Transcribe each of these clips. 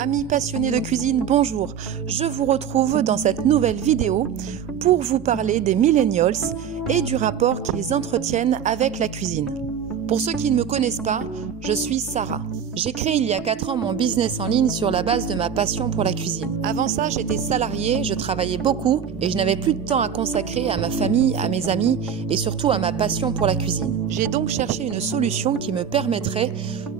Amis passionnés de cuisine, bonjour. Je vous retrouve dans cette nouvelle vidéo pour vous parler des millennials et du rapport qu'ils entretiennent avec la cuisine. Pour ceux qui ne me connaissent pas, je suis Sarah. J'ai créé il y a 4 ans mon business en ligne sur la base de ma passion pour la cuisine. Avant ça, j'étais salariée, je travaillais beaucoup et je n'avais plus de temps à consacrer à ma famille, à mes amis et surtout à ma passion pour la cuisine. J'ai donc cherché une solution qui me permettrait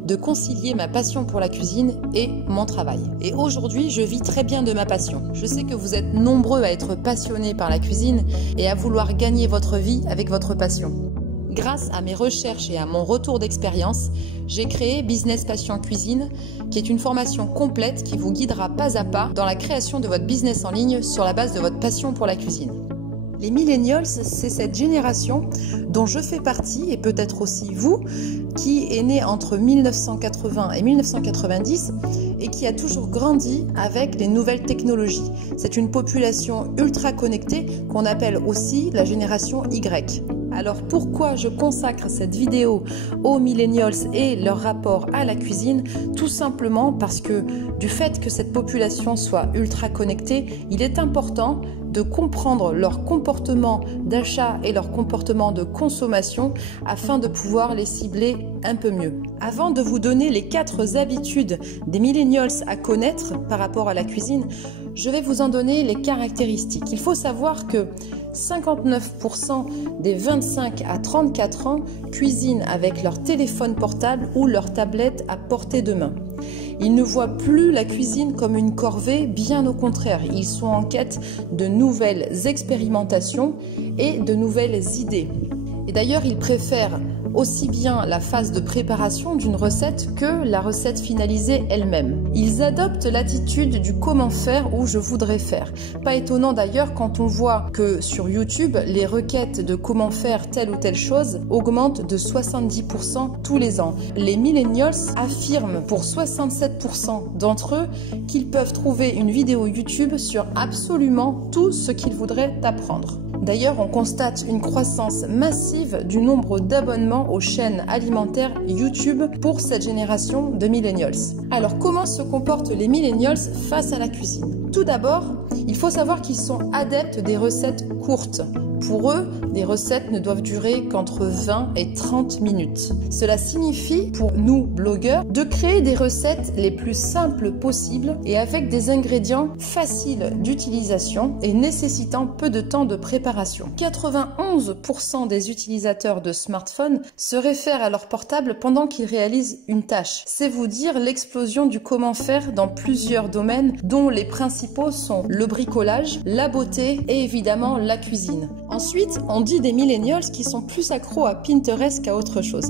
de concilier ma passion pour la cuisine et mon travail. Et aujourd'hui, je vis très bien de ma passion. Je sais que vous êtes nombreux à être passionnés par la cuisine et à vouloir gagner votre vie avec votre passion. Grâce à mes recherches et à mon retour d'expérience, j'ai créé Business Passion Cuisine, qui est une formation complète qui vous guidera pas à pas dans la création de votre business en ligne sur la base de votre passion pour la cuisine. Les millennials, c'est cette génération dont je fais partie, et peut-être aussi vous, qui est née entre 1980 et 1990 et qui a toujours grandi avec les nouvelles technologies. C'est une population ultra connectée qu'on appelle aussi la génération Y. Alors pourquoi je consacre cette vidéo aux millennials et leur rapport à la cuisine? Tout simplement parce que du fait que cette population soit ultra connectée, il est important de comprendre leur comportement d'achat et leur comportement de consommation afin de pouvoir les cibler un peu mieux. Avant de vous donner les 4 habitudes des millennials à connaître par rapport à la cuisine, je vais vous en donner les caractéristiques. Il faut savoir que 59% des 25 à 34 ans cuisinent avec leur téléphone portable ou leur tablette à portée de main. Ils ne voient plus la cuisine comme une corvée, bien au contraire. Ils sont en quête de nouvelles expérimentations et de nouvelles idées. Et d'ailleurs, ils préfèrent aussi bien la phase de préparation d'une recette que la recette finalisée elle-même. Ils adoptent l'attitude du comment faire ou je voudrais faire. Pas étonnant d'ailleurs quand on voit que sur YouTube, les requêtes de comment faire telle ou telle chose augmentent de 70% tous les ans. Les millennials affirment pour 67% d'entre eux qu'ils peuvent trouver une vidéo YouTube sur absolument tout ce qu'ils voudraient apprendre. D'ailleurs, on constate une croissance massive du nombre d'abonnements aux chaînes alimentaires YouTube pour cette génération de millennials. Alors, comment se comportent les millennials face à la cuisine? Tout d'abord, il faut savoir qu'ils sont adeptes des recettes courtes. Pour eux, des recettes ne doivent durer qu'entre 20 et 30 minutes. Cela signifie, pour nous blogueurs, de créer des recettes les plus simples possibles et avec des ingrédients faciles d'utilisation et nécessitant peu de temps de préparation. 91% des utilisateurs de smartphones se réfèrent à leur portable pendant qu'ils réalisent une tâche. C'est vous dire l'explosion du comment faire dans plusieurs domaines dont les principaux sont le bricolage, la beauté et évidemment la cuisine. Ensuite, on dit des millennials qui sont plus accros à Pinterest qu'à autre chose.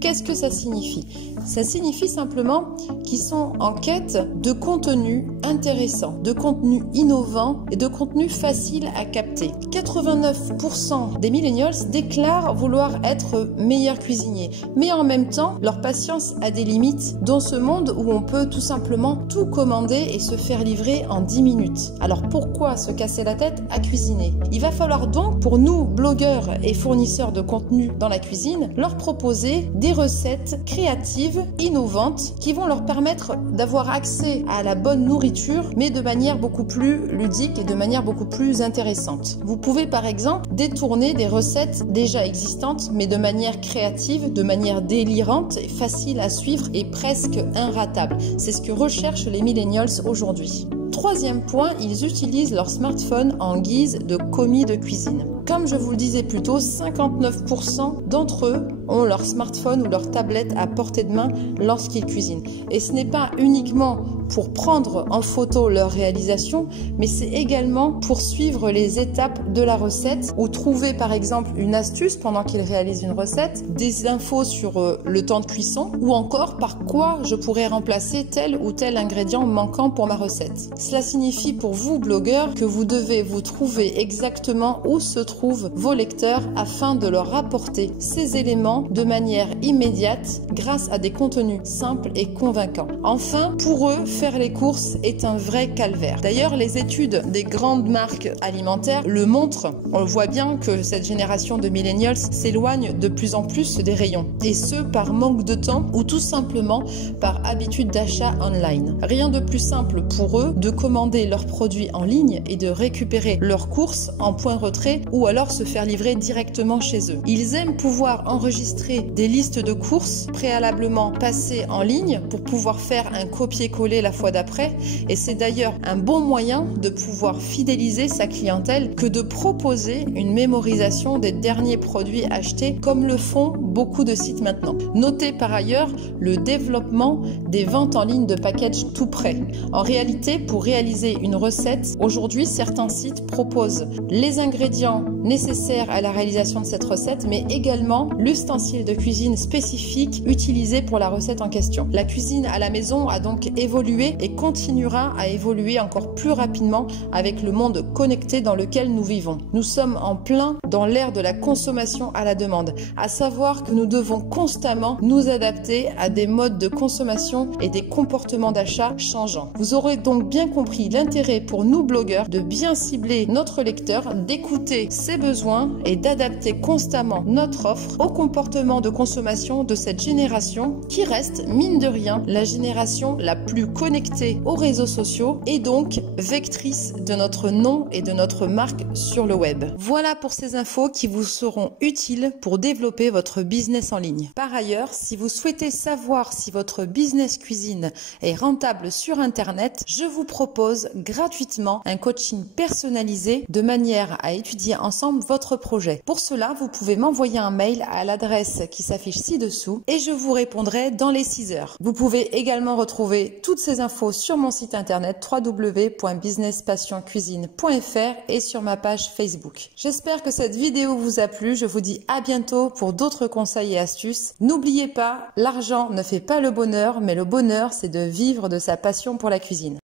Qu'est-ce que ça signifie? Ça signifie simplement qu'ils sont en quête de contenu intéressant, de contenu innovant et de contenu facile à capter. 89% des millennials déclarent vouloir être meilleurs cuisiniers, mais en même temps, leur patience a des limites dans ce monde où on peut tout simplement tout commander et se faire livrer en 10 minutes. Alors pourquoi se casser la tête à cuisiner? Il va falloir donc, pour nous, blogueurs et fournisseurs de contenu dans la cuisine, leur proposer des recettes créatives, innovantes, qui vont leur permettre d'avoir accès à la bonne nourriture, mais de manière beaucoup plus ludique et de manière beaucoup plus intéressante. Vous pouvez par exemple détourner des recettes déjà existantes, mais de manière créative, de manière délirante et facile à suivre et presque inratable. C'est ce que recherchent les millennials aujourd'hui. Troisième point, ils utilisent leur smartphone en guise de commis de cuisine. Comme je vous le disais plus tôt, 59% d'entre eux ont leur smartphone ou leur tablette à portée de main lorsqu'ils cuisinent. Et ce n'est pas uniquement pour prendre en photo leur réalisation, mais c'est également pour suivre les étapes de la recette ou trouver par exemple une astuce pendant qu'ils réalisent une recette, des infos sur le temps de cuisson ou encore par quoi je pourrais remplacer tel ou tel ingrédient manquant pour ma recette. Cela signifie pour vous blogueurs que vous devez vous trouver exactement où se trouvent vos lecteurs afin de leur apporter ces éléments de manière immédiate grâce à des contenus simples et convaincants. Enfin, pour eux, faire les courses est un vrai calvaire. D'ailleurs, les études des grandes marques alimentaires le montrent. On voit bien que cette génération de millennials s'éloigne de plus en plus des rayons. Et ce, par manque de temps ou tout simplement par habitude d'achat online. Rien de plus simple pour eux de commander leurs produits en ligne et de récupérer leurs courses en point retrait ou alors se faire livrer directement chez eux. Ils aiment pouvoir enregistrer des listes de courses préalablement passées en ligne pour pouvoir faire un copier-coller la fois d'après, et c'est d'ailleurs un bon moyen de pouvoir fidéliser sa clientèle que de proposer une mémorisation des derniers produits achetés comme le font beaucoup de sites maintenant. Notez par ailleurs le développement des ventes en ligne de package tout prêt. En réalité, pour réaliser une recette, aujourd'hui certains sites proposent les ingrédients nécessaires à la réalisation de cette recette, mais également l'ustensile de cuisine spécifique utilisé pour la recette en question. La cuisine à la maison a donc évolué et continuera à évoluer encore plus rapidement avec le monde connecté dans lequel nous vivons. Nous sommes en plein dans l'ère de la consommation à la demande, à savoir que nous devons constamment nous adapter à des modes de consommation et des comportements d'achat changeants. Vous aurez donc bien compris l'intérêt pour nous blogueurs de bien cibler notre lecteur, d'écouter ses besoins et d'adapter constamment notre offre au comportement de consommation de cette génération qui reste, mine de rien, la génération la plus connectée aux réseaux sociaux et donc vectrice de notre nom et de notre marque sur le web. Voilà pour ces infos qui vous seront utiles pour développer votre business en ligne. Par ailleurs, si vous souhaitez savoir si votre business cuisine est rentable sur Internet, je vous propose gratuitement un coaching personnalisé de manière à étudier ensemble votre projet. Pour cela, vous pouvez m'envoyer un mail à l'adresse qui s'affiche ci-dessous et je vous répondrai dans les 6 heures. Vous pouvez également retrouver toutes ces infos sur mon site internet www.businesspassioncuisine.fr et sur ma page Facebook. J'espère que cette vidéo vous a plu. Je vous dis à bientôt pour d'autres conseils et astuces. N'oubliez pas, l'argent ne fait pas le bonheur, mais le bonheur, c'est de vivre de sa passion pour la cuisine.